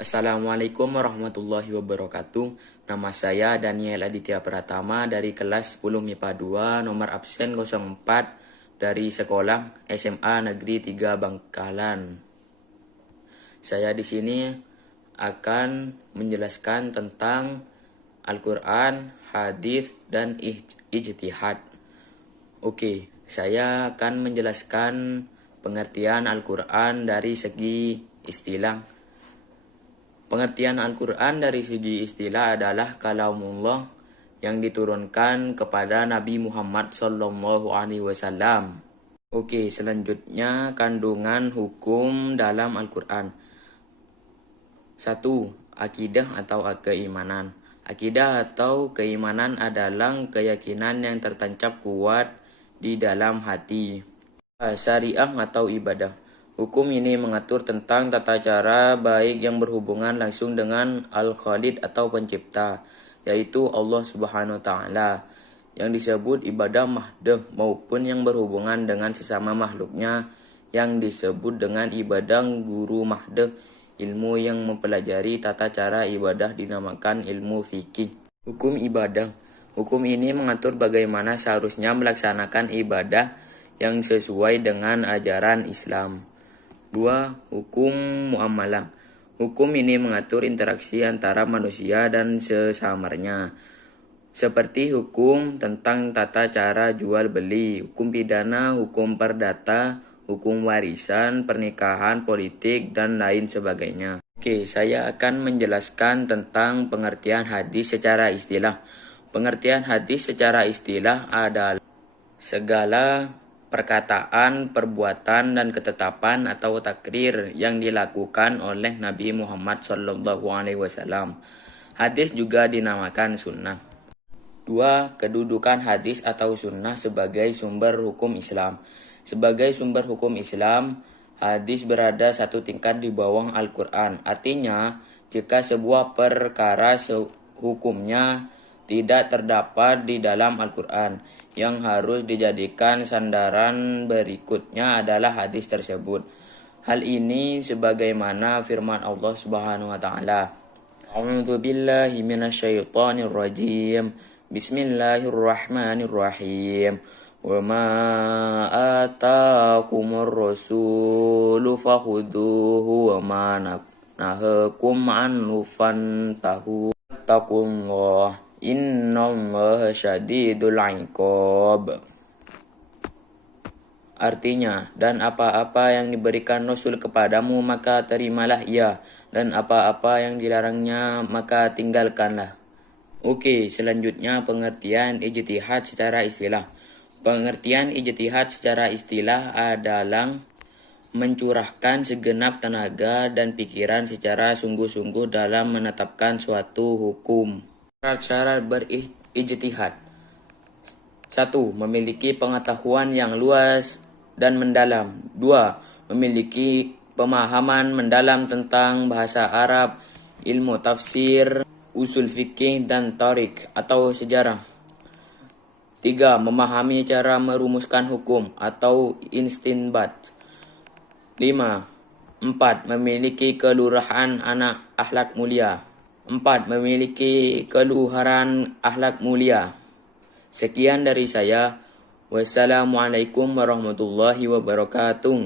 Assalamualaikum warahmatullahi wabarakatuh. Nama saya Daniel Aditya Pratama dari kelas 10 MIPA 2, nomor absen 04 dari sekolah SMA Negeri 3 Bangkalan. Saya di sini akan menjelaskan tentang Al-Quran, hadis, dan ijtihad. Oke, saya akan menjelaskan pengertian Al-Quran dari segi istilah. Pengertian Al-Quran dari segi istilah adalah kalamullah yang diturunkan kepada Nabi Muhammad SAW. Oke, selanjutnya kandungan hukum dalam Al-Quran. 1. Akidah atau keimanan. Akidah atau keimanan adalah keyakinan yang tertancap kuat di dalam hati. Syariah atau ibadah. Hukum ini mengatur tentang tata cara baik yang berhubungan langsung dengan Al-Khalid atau pencipta, yaitu Allah Subhanahu wa Ta'ala, yang disebut ibadah mahdoh, maupun yang berhubungan dengan sesama makhluknya, yang disebut dengan ibadah guru mahdoh. Ilmu yang mempelajari tata cara ibadah dinamakan ilmu fikih. Hukum ibadah. Hukum ini mengatur bagaimana seharusnya melaksanakan ibadah yang sesuai dengan ajaran Islam. 2. Hukum muamalah. Hukum ini mengatur interaksi antara manusia dan sesamarnya, seperti hukum tentang tata cara jual beli, hukum pidana, hukum perdata, hukum warisan, pernikahan, politik, dan lain sebagainya. Oke, saya akan menjelaskan tentang pengertian hadis secara istilah. Pengertian hadis secara istilah adalah segala perkataan, perbuatan, dan ketetapan atau takrir yang dilakukan oleh Nabi Muhammad SAW. Hadis juga dinamakan sunnah. 2. Kedudukan hadis atau sunnah sebagai sumber hukum Islam. Sebagai sumber hukum Islam, hadis berada satu tingkat di bawah Al-Quran. Artinya, jika sebuah perkara hukumnya tidak terdapat di dalam Al-Quran, yang harus dijadikan sandaran berikutnya adalah hadis tersebut. Hal ini sebagaimana firman Allah Subhanahu wa Ta'ala. A'udzu billahi minasyaitonir rajim. Bismillahirrahmanirrahim. Wa ma ataakumur rasulu fakhuduhu wa ma nahakum anhu fantahu. Taqullah. Innallaha syadidul iqab. Artinya, dan apa-apa yang diberikan Rasul kepadamu maka terimalah ia, dan apa-apa yang dilarangnya maka tinggalkanlah. Oke, selanjutnya pengertian ijtihad secara istilah. Pengertian ijtihad secara istilah adalah mencurahkan segenap tenaga dan pikiran secara sungguh-sungguh dalam menetapkan suatu hukum. Syarat berijtihad. 1. Memiliki pengetahuan yang luas dan mendalam. 2. Memiliki pemahaman mendalam tentang bahasa Arab, ilmu tafsir, usul fikih, dan tarik atau sejarah. 3. Memahami cara merumuskan hukum atau istinbat. 5. 4. Memiliki kelurahan anak akhlak mulia. 4. Memiliki keluhuran akhlak mulia. Sekian dari saya. Wassalamualaikum warahmatullahi wabarakatuh.